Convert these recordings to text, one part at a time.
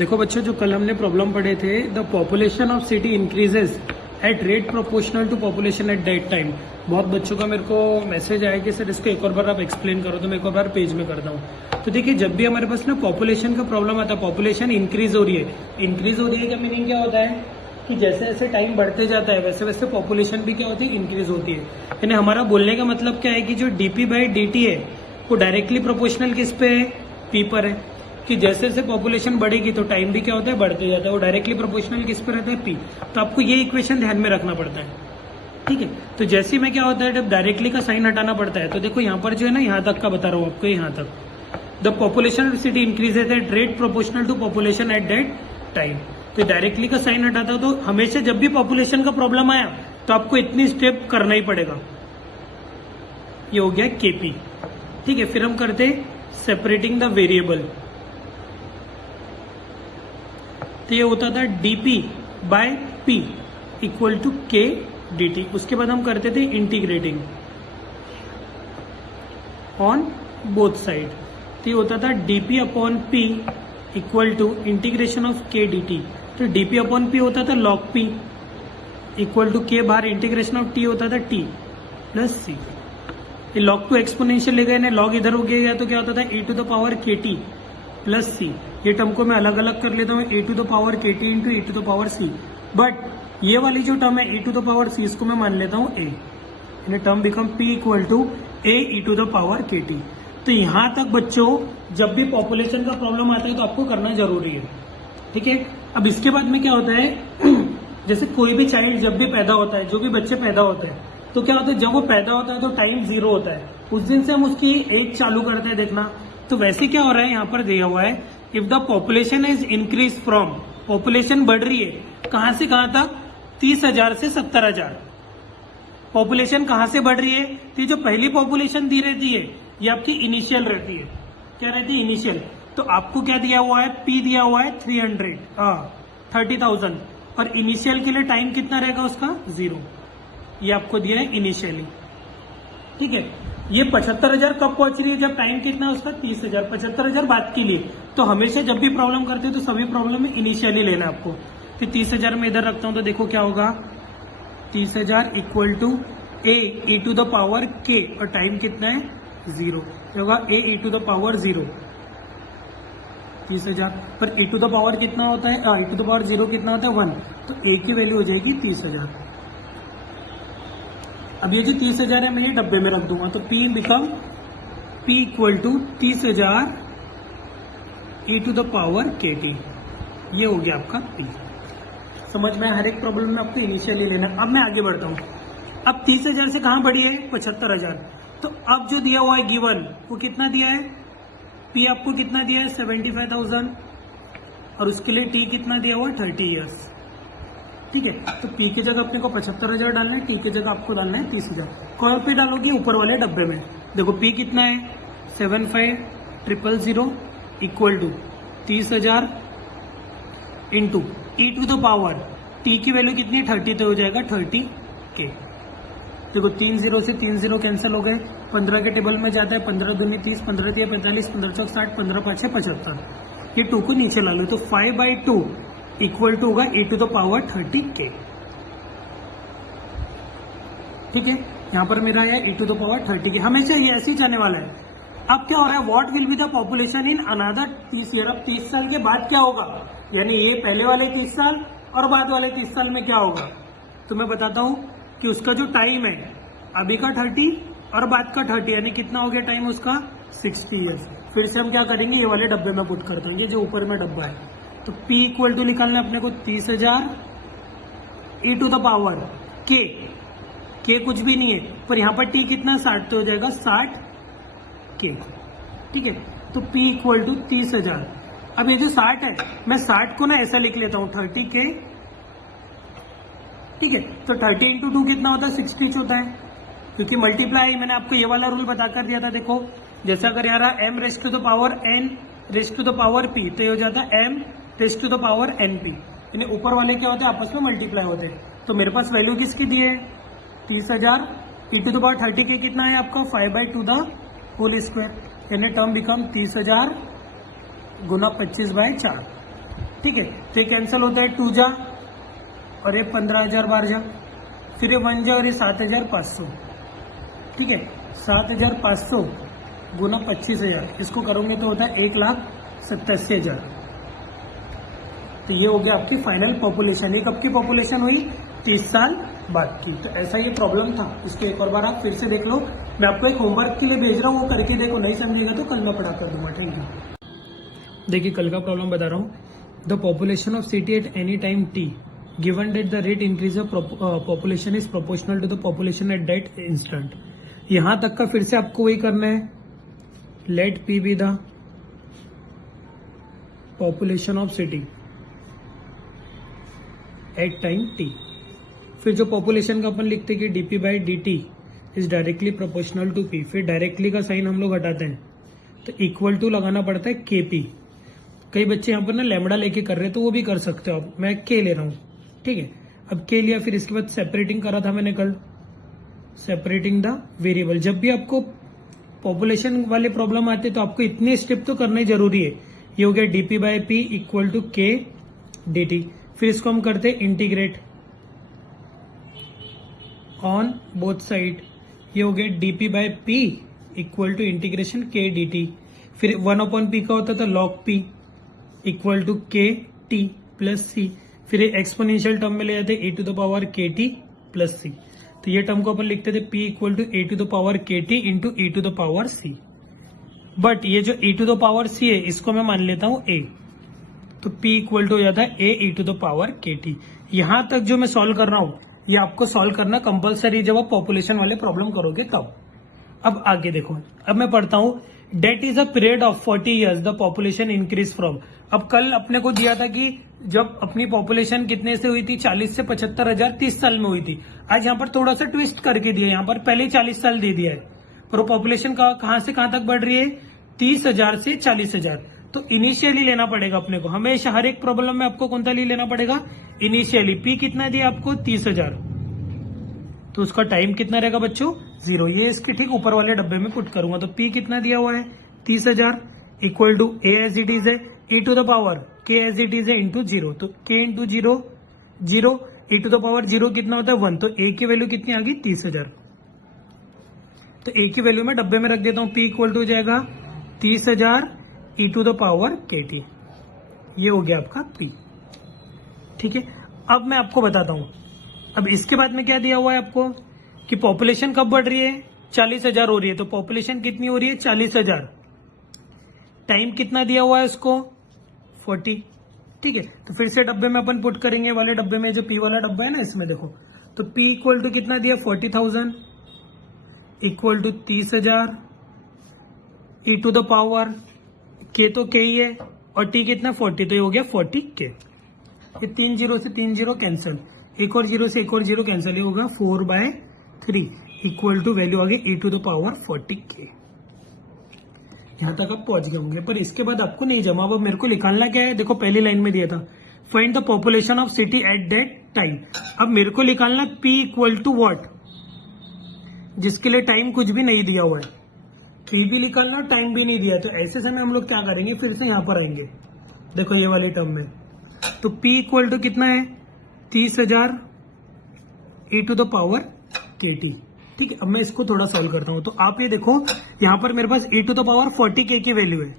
देखो बच्चों, जो कल हमने प्रॉब्लम पढ़े थे, the population of city increases at rate proportional to population at that time. बहुत बच्चों का मेरे को मैसेज आया कि सर इसको एक और बार आप एक्सप्लेन करो, तो मैं एक और बार पेज में करता हूँ। तो देखिए, जब भी हमारे पास ना पॉपुलेशन का प्रॉब्लम आता है, पॉपुलेशन इंक्रीज हो रही है। इंक्रीज हो रही है का मीनिंग क्या होता है कि जैसे जैसे टाइम बढ़ते जाता है वैसे वैसे पॉपुलेशन भी क्या होती है, इंक्रीज होती है। यानी हमारा बोलने का मतलब क्या है कि जो डीपी बाई डी है वो डायरेक्टली प्रोपोर्शनल किस पे है, पी पर है। कि जैसे जैसे पॉपुलेशन बढ़ेगी तो टाइम भी क्या होता है, बढ़ते जाता है। वो डायरेक्टली प्रोपोर्शनल किस पे रहता है, पी। तो आपको ये इक्वेशन ध्यान में रखना पड़ता है, ठीक है। तो जैसे में क्या होता है, जब डायरेक्टली का साइन हटाना पड़ता है, तो देखो यहाँ पर जो है ना, यहाँ तक का बता रहा हूँ आपको, यहाँ तक the population of city increases at rate proportional to population at that time. तो डायरेक्टली का साइन हटाता तो हमेशा जब भी पॉपुलेशन का प्रॉब्लम आया तो आपको इतनी स्टेप करना ही पड़ेगा। ये हो गया केपी, ठीक है। फिर हम करते सेपरेटिंग द वेरिएबल। तो ये होता था dp by p equal to k dt। उसके बाद हम करते थे इंटीग्रेटिंग ऑन बोथ साइड। तो ये होता था dp upon p equal to integration of k dt। तो डीपी अपॉन पी होता था लॉग पी इक्वल टू के, बाहर इंटीग्रेशन ऑफ टी होता था टी प्लस सी। ये लॉग टू एक्सपोनेंशियल ले गए ना, लॉग इधर हो गया तो क्या होता था e टू द पावर के टी प्लस सी। ये टर्म को मैं अलग अलग कर लेता हूँ, e टू द पावर के t into e to the power c. But ये वाली जो टर्म है e to the power c, इसको मैं मान लेता हूँ a। यानी term become p equal to a e to the power के टी। तो यहां तक बच्चों, जब भी पॉपुलेशन का प्रॉब्लम आता है तो आपको करना जरूरी है, ठीक है। अब इसके बाद में क्या होता है, जैसे कोई भी चाइल्ड जब भी पैदा होता है, जो भी बच्चे पैदा होते हैं, तो क्या होता है, जब वो पैदा होता है तो टाइम 0 होता है। उस दिन से हम उसकी एज चालू करते हैं देखना। तो वैसे क्या हो रहा है, यहाँ पर दिया हुआ है, if the population is increase from, population बढ़ रही है कहां से कहां तक, 30,000 से 70,000। पॉपुलेशन कहां से बढ़ रही है, तो जो पहली पॉपुलेशन दी रहती है ये आपकी इनिशियल रहती है। क्या रहती है, इनिशियल। तो आपको क्या दिया हुआ है, पी दिया हुआ है 30,000, और इनिशियल के लिए टाइम कितना रहेगा उसका, 0। ये आपको दिया है इनिशियली, ठीक है। ये 75,000 कब पहुंच रही है, जब टाइम कितना है उसका, 30,000। 75,000 बात के लिए। तो हमेशा जब भी प्रॉब्लम करते हो तो सभी प्रॉब्लम में इनिशियली लेना है आपको। तो 30,000 में इधर रखता हूं तो देखो क्या होगा, 30,000 equal to A E to the power K, और टाइम कितना है, 0। क्या होगा, A E to the power 0, 30,000 पर e टू द पावर कितना होता है, e टू द पावर 0 कितना होता है, 1। तो a की वैल्यू हो जाएगी 30,000। अब ये जो 30,000 है मैं ये डब्बे में रख दूंगा, तो p become p equal to 30,000 e to the power के टी। ये हो गया आपका p। समझ में, हर एक प्रॉब्लम में आपको इनिशियली लेना। अब मैं आगे बढ़ता हूँ। अब 30,000 से कहाँ बढ़ी है, 75,000। तो अब जो दिया हुआ है गिवन, वो कितना दिया है, P आपको कितना दिया है, 75,000, और उसके लिए T कितना दिया हुआ है, 30 ईयर्स, ठीक है। तो P की जगह अपने को 75,000 डालना है, T की जगह आपको डालना है 30,000। कौन पे डालोगे, ऊपर वाले डब्बे में। देखो P कितना है, 75,000 equal to 30,000 into e to the power, T की वैल्यू कितनी है, 30, तो हो जाएगा 30K। देखो 3 0 से 3 0 कैंसिल हो गए, 15 के टेबल में जाता है, 15 दूनी 30, 15 3 45, 15 चौक 60, 15 5 75। ये 2 को नीचे ला लो, तो 5/2 इक्वल टू होगा e to the power 30K, ठीक है। यहाँ पर मेरा आया e to the power 30K। हमेशा ये ऐसे ही जाने वाला है। अब क्या हो रहा है, what will be the population in another 30 year. अब 30 साल के बाद क्या होगा, यानी ये पहले वाले 30 साल और बाद वाले 30 साल में क्या होगा। तो मैं बताता हूँ कि उसका जो टाइम है, अभी का 30 और बाद का 30, यानी कितना हो गया टाइम उसका, 60 ईयर्स। फिर से हम क्या करेंगे, ये वाले डब्बे में पुट कर देंगे जो ऊपर में डब्बा है। तो P इक्वल टू निकालना है अपने को 30,000 e टू द पावर के कुछ भी नहीं है, पर यहाँ पर T कितना, 60, तो हो जाएगा 60K, ठीक है। तो P इक्वल टू 30,000। अब ये जो 60 है, मैं 60 को ना ऐसा लिख लेता हूँ 30K, ठीक है। तो 30 इंटू 2 कितना होता है, 60 होता है, क्योंकि मल्टीप्लाई मैंने आपको ये वाला रूल बताकर दिया था। देखो जैसे अगर यहाँ रहा m raised to the power n raised to the power p, तो ये हो जाता है m raised to the power np। यानी ऊपर वाले क्या होते हैं, आपस में मल्टीप्लाई होते हैं। तो मेरे पास वैल्यू किसकी दी है, 30,000 e to the power 30K कितना है आपका, 5/2 द होल स्क्वायर। यानी टर्म बिकम 30,000 गुना 25/4। ठीक है, तो ये कैंसिल होता है 2 जा और ये 15,000 बार जा, फिर ये 1 जा और ये 7,500। ठीक है, 7,500 गुना 25,000, इसको करोगे तो होता है 1,87,000। तो ये हो गया आपकी फाइनल पॉपुलेशन। ये कब की पॉपुलेशन हुई? 30 साल बाद की। तो ऐसा ये प्रॉब्लम था। इसको एक और बार आप फिर से देख लो। मैं आपको एक होमवर्क के लिए भेज रहा हूँ, वो करके देखो, नहीं समझेगा तो कल मैं पढ़ा कर दूंगा। Thank you. देखिए कल का प्रॉब्लम बता रहा हूँ। The population of city at any time T given that the rate increase of population is proportional to the population at that instant. यहां तक का फिर से आपको वही करना है। Let P be the population of city at time T. फिर जो पॉपुलेशन का अपन लिखते हैं कि D P by D T is directly proportional to P. फिर डायरेक्टली का साइन हम लोग हटाते हैं तो इक्वल टू लगाना पड़ता है के पी। कई बच्चे यहाँ पर ना लैम्बडा लेके कर रहे हैं तो वो भी कर सकते हो आप। मैं के ले रहा हूँ। ठीक है, अब के लिया, फिर इसके बाद सेपरेटिंग करा था मैंने कल, सेपरेटिंग द वेरिएबल। जब भी आपको पॉपुलेशन वाले प्रॉब्लम आते तो आपको इतने स्टेप तो करना ही जरूरी है। ये हो गया DP by P equal to K D T. फिर इसको हम करते हैं इंटीग्रेट ऑन बोथ साइड। ये हो गया DP by P equal to integration k D T. फिर 1/p का होता था log p equal to k t plus c. फिर एक्सपोनेंशियल टर्म में ले जाते ए टू द पावर के टी प्लस सी। तो ये टर्म को अपन लिखते थे p equal to e to the power के t into e to the power c. But ये जो e टू द पावर सी है इसको मैं मान लेता हूं a, तो p इक्वल टू हो जाता है a e to the power के टी। यहां तक जो मैं सॉल्व कर रहा हूं ये आपको सॉल्व करना कंपलसरी जब आप पॉपुलेशन वाले प्रॉब्लम करोगे तब। अब आगे देखो, अब मैं पढ़ता हूं that is a period of 40 years the population increase from. अब कल अपने को दिया था कि जब अपनी पॉपुलेशन कितने से हुई थी, 40 से 75,000 30 साल में हुई थी। आज यहाँ पर थोड़ा सा ट्विस्ट करके दिया, यहाँ पर पहले ही 40 साल दे दिया है, और पॉपुलेशन कहां से कहां तक बढ़ रही है? 30,000 से 40,000। तो इनिशियली लेना पड़ेगा अपने को, हमेशा हर एक प्रॉब्लम में आपको कौन सा लेना पड़ेगा? इनिशियली। पी कितना दिया आपको? 30,000। तो उसका टाइम कितना रहेगा बच्चों? 0। ये इसके ठीक ऊपर वाले डब्बे में पुट करूंगा। तो पी कितना दिया हुआ है? 30,000 equal to A as it is है e to the power k as it is है इंटू 0। तो k into 0 0, e to the power 0 कितना होता है? 1। तो a की वैल्यू कितनी आ गई? 30,000। तो a की वैल्यू मैं डब्बे में रख देता हूं। p इक्वल टू हो जाएगा 30,000 e to the power kt। ये हो गया आपका p। ठीक है, अब मैं आपको बताता हूं। अब इसके बाद में क्या दिया हुआ है आपको कि पॉपुलेशन कब बढ़ रही है? 40,000 हो रही है। तो पॉपुलेशन कितनी हो रही है? 40,000। टाइम कितना दिया हुआ है उसको? 40। ठीक है, तो फिर से डब्बे में अपन पुट करेंगे, वाले डब्बे में जो पी वाला डब्बा है ना, इसमें देखो। तो पी इक्वल टू कितना दिया? 40,000 equal to 30,000 E to the power K, तो के ही है, और टी कितना? 40। तो ये हो गया 40 के। ये 3 0 से 3 0 कैंसिल, एक और 0 से एक और 0 कैंसिल, ये होगा 4/3 इक्वल टू वैल्यू आ गई ई टू द पावर 40 के। यहां तक आप पहुंच गए होंगे, पर इसके बाद आपको नहीं जमा। अब मेरे को निकालना क्या है? देखो पहली लाइन में दिया था find the population of city eight that time. अब मेरे को निकालना p इक्वल टू व्हाट, जिसके लिए टाइम कुछ भी नहीं दिया हुआ है। p भी निकालना, टाइम भी नहीं दिया। तो ऐसे समय हम लोग क्या करेंगे? फिर से यहां पर आएंगे, देखो ये वाले टर्म में। तो p इक्वल टू कितना है? 30,000 e to the power kt। ठीक है, अब मैं इसको थोड़ा सॉल्व करता हूं। तो आप ये देखो, यहां पर मेरे पास e to the power 40k की वैल्यू है।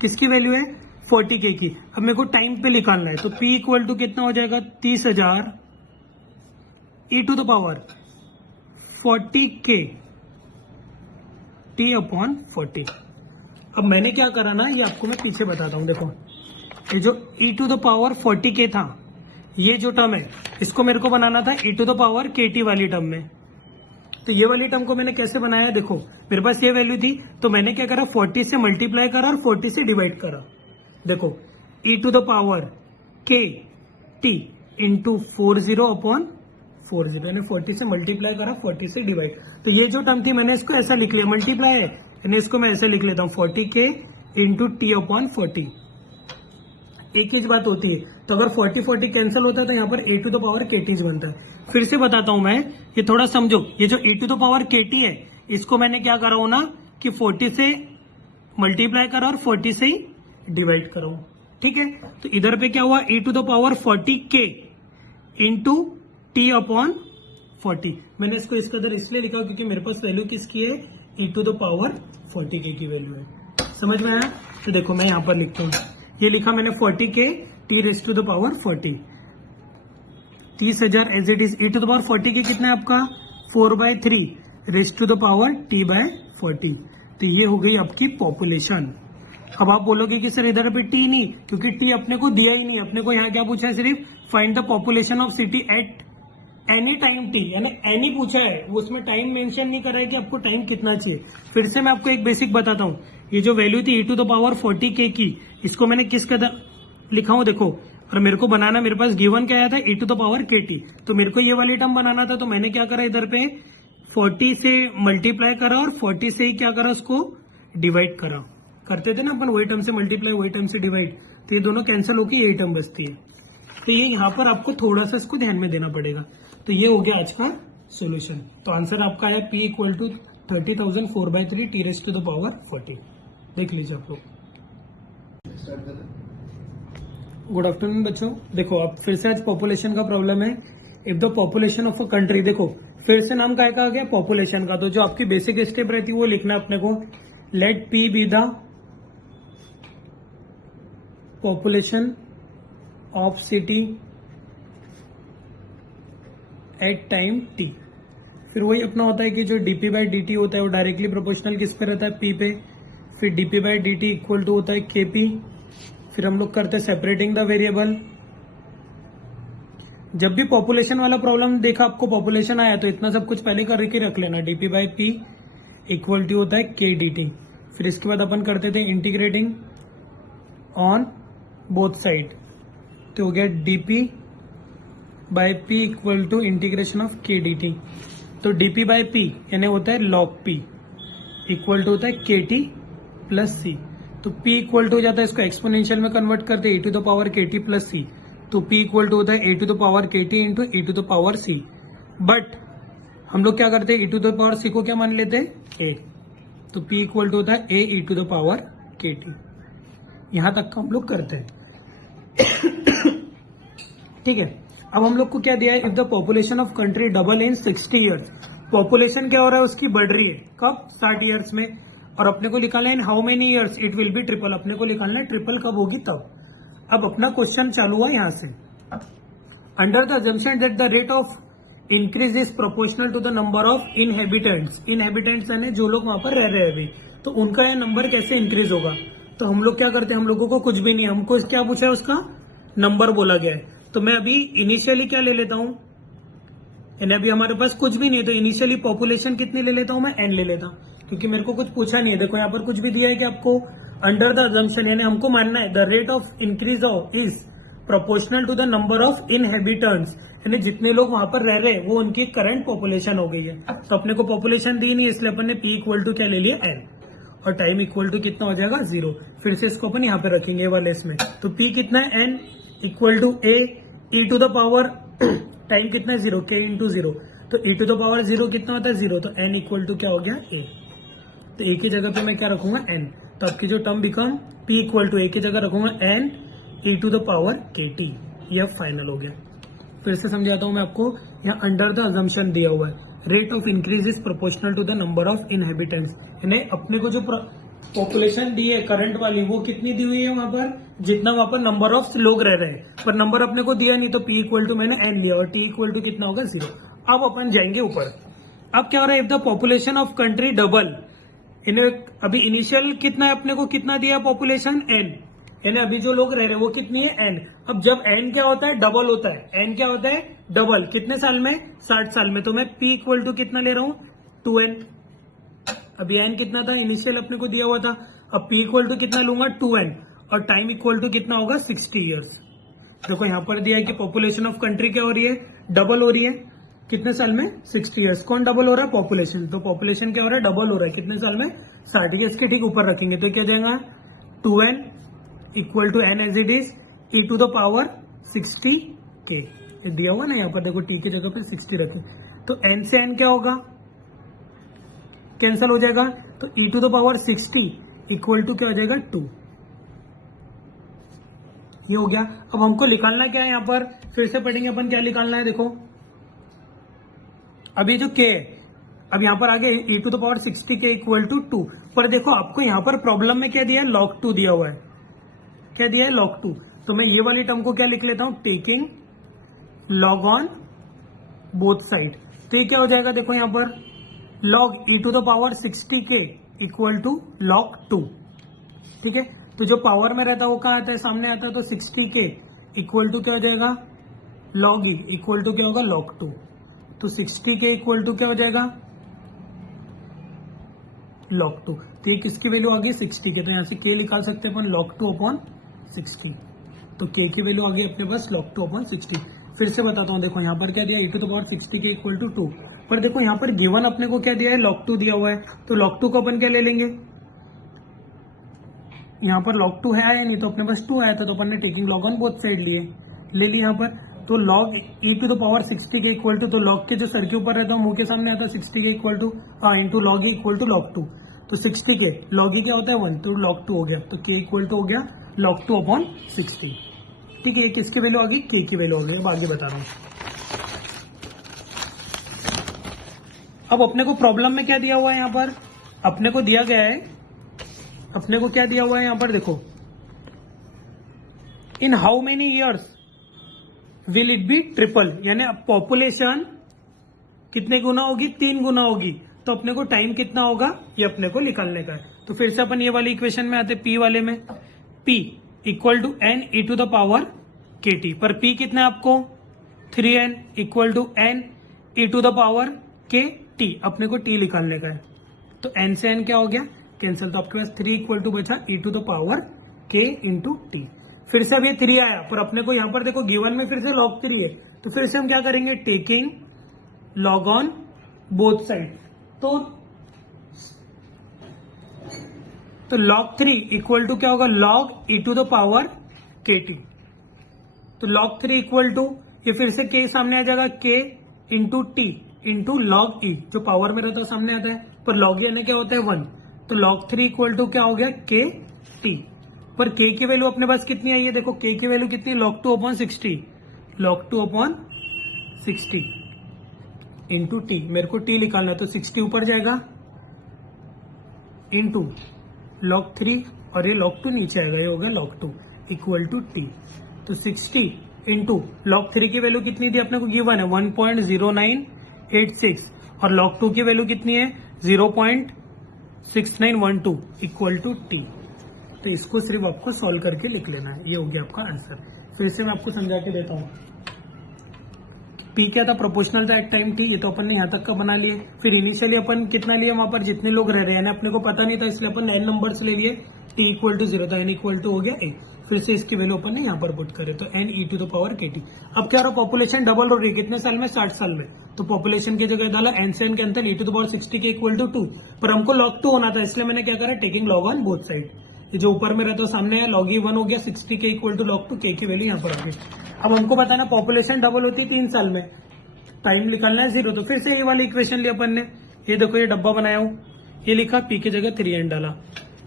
किसकी वैल्यू है? 40k की। अब मेरे को टाइम पे निकालना है। तो p इक्वल टू कितना हो जाएगा? 30,000 e to the power 40k t upon 40। अब मैंने क्या करा ना, ये आपको मैं पीछे बताता हूं। देखो ये जो e to the power 40k था, ये जो टर्म है इसको मेरे को बनाना था e to the power kt वाली टर्म में। तो ये वाली टर्म को मैंने कैसे बनाया? देखो मेरे पास ये वैल्यू थी, तो मैंने क्या करा? 40 से मल्टीप्लाई करा और 40 से डिवाइड करा। देखो e to the power k t into 40 upon 40, मैंने 40 से मल्टीप्लाई करा, 40 से डिवाइड। तो ये जो टर्म थी मैंने इसको ऐसा लिख लिया, मल्टीप्लाई है, यानी इसको मैं ऐसे लिख लेता हूँ 40k इंटू टी अपॉन 40। एक ही बात होती है। तो अगर 40 कैंसिल होता है तो यहाँ पर ए टू द पावर केटीज बनता है। फिर से बताता हूं मैं, ये थोड़ा समझो। ये जो ए टू द पावर केटी है इसको मैंने क्या करा ना कि 40 से मल्टीप्लाई करा और 40 से ही डिवाइड करा। ठीक है, तो इधर पे क्या हुआ, e to the power 40k into T upon 40। मैंने इसको इस कदर इसलिए लिखा क्योंकि मेरे पास वैल्यू किसकी है, e to the power 40k की वैल्यू है। समझ में आया? तो देखो मैं यहां पर लिखता हूँ, ये लिखा मैंने 40k T raise to the power 40, 30,000 as it is. e to the power 40 की कितना है आपका 4/3 race to the power t/40। तो ये हो गई आपकी पॉपुलेशन। अब आप बोलोगे कि सर इधर पे टी नहीं, क्योंकि टी अपने को दिया ही नहीं, अपने को यहाँ क्या पूछा है, सिर्फ find the population of city at any time T, यानी एनी पूछा है, वो उसमें टाइम मेंशन नहीं करा है कि आपको टाइम कितना चाहिए। फिर से मैं आपको एक बेसिक बताता हूँ, ये जो वैल्यू थी e to the power 40k की, इसको मैंने किस कदर लिखा हूँ देखो, और मेरे को बनाना, मेरे पास गिवन क्या आया था e to the power kt, तो मेरे को ये वाली टर्म बनाना था, तो मैंने क्या करा इधर पे 40 से मल्टीप्लाई करा और 40 से ही क्या करा, उसको डिवाइड करा। करते थे ना अपन, वही टर्म से मल्टीप्लाई वही टर्म से डिवाइड, तो ये दोनों कैंसिल होकर यही टर्म बचती है। तो ये यहाँ पर आपको थोड़ा सा इसको ध्यान में देना पड़ेगा। तो ये हो गया आज का सॉल्यूशन। तो आंसर आपका है p equal to 30,000 4/3 T raise to the power 40। देख लीजिए आप लोग। गुड आफ्टरनून बच्चों। देखो अब फिर से आज पॉपुलेशन का प्रॉब्लम है। If the population of a country, देखो फिर से नाम काय का आ गया, पॉपुलेशन का। तो जो आपकी बेसिक स्टेप रहती है वो लिखना है अपने को। Let p be the population of city at time t। फिर वही अपना होता है कि जो dp/dt होता है वो डायरेक्टली प्रोपोर्शनल किस पे रहता है, p पे। फिर dp/dt इक्वल टू होता है kp। फिर हम लोग करते हैं सेपरेटिंग द वेरिएबल। जब भी पॉपुलेशन वाला प्रॉब्लम देखा आपको, पॉपुलेशन आया तो इतना सब कुछ पहले करके रख लेना, dp/p इक्वल टू होता है k dt। फिर इसके बाद अपन करते थे इंटीग्रेटिंग ऑन बोथ साइड, तो हो गया dp/p equal to integration of k dt। तो dp/p यानी होता है log p इक्वल टू होता है kt प्लस c। तो p इक्वल टू हो जाता है, इसको एक्सपोनेंशियल में कन्वर्ट करते हैं e to the power kt plus c। तो p इक्वल टू होता है a to the power kt into e to the power c। But हम लोग क्या करते हैं, e to the power c को क्या मान लेते हैं, a। तो p इक्वल टू होता है a e to the power kt। यहां तक का हम लोग करते हैं। ठीक है, अब हम लोग को क्या दिया है, if the population of country double in 60 years. Population क्या हो रहा है, उसकी बढ़ रही है, कब, 60 ईयर्स में। और अपने को निकालना है in how many years it will be triple. अपने को निकालना है ट्रिपल कब होगी तब। अब अपना क्वेश्चन चालू हुआ यहां से। Under the assumption that the rate of increase is proportional to the number of inhabitants. Inhabitants यानी जो लोग वहां पर रह रहे हैं अभी, तो उनका यह नंबर कैसे इंक्रीज होगा। तो हम लोग क्या करते हैं, हम लोगों को कुछ भी नहीं, हमको क्या पूछा है, उसका नंबर बोला गया है। तो मैं अभी इनिशियली क्या ले लेता हूं, यानी अभी हमारे पास कुछ भी नहीं है, तो इनिशियली पॉपुलेशन कितनी ले लेता हूं मैं, n ले लेता हूं, क्योंकि मेरे को कुछ पूछा नहीं है। देखो यहाँ पर कुछ भी दिया है कि आपको अंडर द अजम्पशन, यानी हमको मानना है the rate of increase of is proportional to the number of inhabitants, यानी जितने लोग वहां पर रह रहे हैं वो उनकी करंट पॉपुलेशन हो गई है। तो अपने को पॉपुलेशन दी नहीं, इसलिए अपन ने p इक्वल टू क्या ले लिया, n, और टाइम इक्वल टू कितना हो जाएगा, 0। फिर से इसको अपन यहाँ पे रखेंगे वाले इसमें। तो p कितना है, n equal to a e to the power time कितना है, 0, k इंटू 0। तो e टू द पावर 0 कितना होता है, 0। तो n इक्वल टू क्या हो गया, a। तो a की जगह पे मैं क्या रखूंगा, n। तो आपकी जो term become p equal to a की जगह रखूंगा n e to the power kt। यह फाइनल हो गया। फिर से समझाता हूं मैं आपको। यहाँ अंडर द अजम्पशन दिया हुआ है, rate of increase is proportional to the number of inhabitants, यानी अपने को जो पॉपुलेशन दी है करंट वाली, वो कितनी दी हुई है वहां पर, जितना वहां पर नंबर ऑफ लोग रह रहे हैं, पर नंबर अपने को दिया नहीं, तो p इक्वल टू मैंने n लिया और t इक्वल टू कितना होगा, 0। अब अपन जाएंगे ऊपर। अब क्या हो रहा है, if the population of country double, अभी इनिशियल कितना है, अपने को कितना दिया पॉपुलेशन, n, यानी अभी जो लोग रह रहे हैं वो कितनी है, n। अब जब n क्या होता है, डबल होता है। n क्या होता है, डबल, कितने साल में, 60 साल में। तो मैं p इक्वल टू कितना ले रहा हूं, 2n। अभी n कितना था, इनिशियल अपने को दिया हुआ था। अब p इक्वल टू कितना लूंगा, 2n, और टाइम इक्वल टू कितना होगा, 60 ईयर्स। देखो यहाँ पर दिया है कि पॉपुलेशन ऑफ कंट्री क्या हो रही है, डबल हो रही है, कितने साल में, 60 ईयर्स। कौन डबल हो रहा है, पॉपुलेशन। तो पॉपुलेशन क्या हो रहा है, डबल हो रहा है, कितने साल में, 60 ईयर्स के ठीक ऊपर रखेंगे। तो क्या जाएगा, 2n equal to n as it is e to the power 60k। दिया हुआ ना यहाँ पर, देखो t की जगह पे 60 रखें, तो n से n क्या होगा, कैंसल हो जाएगा। तो e to the power 60 equal to क्या हो जाएगा, 2। ये हो गया। अब हमको निकालना क्या है यहाँ पर, फिर से पढ़ेंगे अपन क्या निकालना है। देखो अब ये जो k है, अब यहाँ पर आगे e⁻60k = 2, पर देखो आपको यहाँ पर प्रॉब्लम में क्या दिया है, log 2 दिया हुआ है। क्या दिया है, log 2। तो मैं ये वाली टर्म को क्या लिख लेता हूं, taking log on both side. तो ये क्या हो जाएगा, देखो यहाँ पर log e⁻60k = log 2। ठीक है, तो जो पावर में रहता है वो कहाँ आता है, सामने आता है। तो 60k = क्या हो जाएगा, log e = क्या होगा, log 2। तो 60k = क्या हो जाएगा, log 2। तो ये किसकी वैल्यू आ गई, 60 के। तो यहाँ से k निकाल सकते हैं अपन, log 2/60। तो k की वैल्यू आ गई अपने पास log 2/60। फिर से बताता हूँ, देखो यहाँ पर क्या दिया, e⁻60k = 2। पर देखो यहाँ पर गिवन अपने को क्या दिया है, log 2 दिया हुआ है। तो log 2 को अपन क्या ले लेंगे, यहाँ पर log 2 है या नहीं, तो अपने पास 2 आया था, तो अपन ने taking log on both side ले ली यहाँ पर। तो log e⁻60k = तो log के जो सर के ऊपर रहता है मुंह के सामने आता है, 60k into log e = log 2। तो 60k log e क्या होता है 1, तो log 2 हो गया। तो k = हो गया log 2/60। ठीक है, ये किसकी वैल्यू आ गई, k की वैल्यू हो गई। अब आगे बता रहा हूँ। अब अपने को प्रॉब्लम में क्या दिया हुआ है, यहाँ पर अपने को दिया गया है, अपने को क्या दिया हुआ है यहाँ पर, देखो in how many years will it be triple, यानी पॉपुलेशन कितने गुना होगी, 3 गुना होगी। तो अपने को टाइम कितना होगा, ये अपने को निकालने का है। तो फिर से अपन ये वाली इक्वेशन में आते, p वाले में, p = n e⁻kt। पर p कितना है आपको, 3n = n e⁻kt। अपने को t निकालने का है। तो n से n क्या हो गया, कैंसिल। तो आपके पास 3 = बचा e⁻k × t। फिर से अब ये 3 आया, पर अपने को यहाँ पर देखो गिवन में फिर से log 3 है। तो फिर से हम क्या करेंगे, taking log on both side. तो log 3 = क्या होगा, log e⁻kt। तो log 3 = ये फिर से k सामने आ जाएगा, k × t × log e, जो पावर में रहता है सामने आता है। पर log e क्या होता है 1। तो log 3 = क्या हो गया, k t। पर k की वैल्यू अपने पास कितनी आई है, देखो k की वैल्यू कितनी है, log 2/60। log 2/60 इंटू t, मेरे को t निकालना है। तो 60 ऊपर जाएगा इंटू log 3, और ये log 2 नीचे आएगा, ये हो गया log 2 = t। तो 60 इंटू log 3 की वैल्यू कितनी थी अपने को, गिवन है 1.0986, और log 2 की वैल्यू कितनी है 0.6912 = t। तो इसको सिर्फ आपको सॉल्व करके लिख लेना है, ये हो गया आपका आंसर। फिर से मैं आपको समझा के देता हूँ। P क्या था, प्रोपोर्शनल था एट टाइम t, ये तो अपन ने यहाँ तक का बना लिए। फिर इनिशियली अपन कितना लिए, वहां पर जितने लोग रह रहे हैं, अपने को पता नहीं था, इसलिए अपन n नंबर्स ले लिए। t = 0 था, n = हो गया a। फिर से इसकी वैल्यू अपन ने यहाँ पर पुट करे, तो n e⁻kt। अब क्या रहा, पॉपुलेशन डबल हो रही है, कितने साल में, 60 साल में। तो पॉपुलेशन की जगह डाला n से n कैंसिल, e⁻60k = 2। पर हमको log 2 होना था, इसलिए मैंने क्या करा, taking log on both side. ये जो ऊपर में रहता है सामने है, log e 1 हो गया, 60k = log 2, k की वैल्यू यहाँ पर आ गई। अब हमको बताना पॉपुलेशन डबल होती है 3 साल में, टाइम निकालना है 0। तो फिर से ये वाली इक्वेशन ली अपन ने, ये देखो ये डब्बा बनाया हूँ, ये लिखा p की जगह 3n डाला।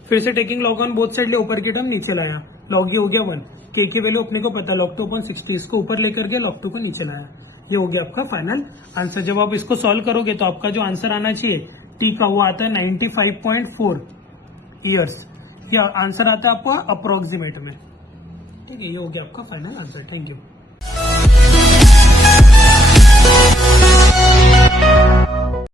फिर से taking log on both side ले, ऊपर की टर्म नीचे लाया, log e हो गया 1, k की वैल्यू अपने को पता log 2/60, इसको ऊपर लेकर के log 2 को नीचे लाया। ये हो गया आपका फाइनल आंसर। जब आप इसको सॉल्व करोगे तो आपका जो आंसर आना चाहिए t का, वो आता है 95.4 ईयर्स। ये आंसर आता है आपको अप्रोक्सीमेट में। ठीक है, ये हो गया आपका फाइनल आंसर। Thank you.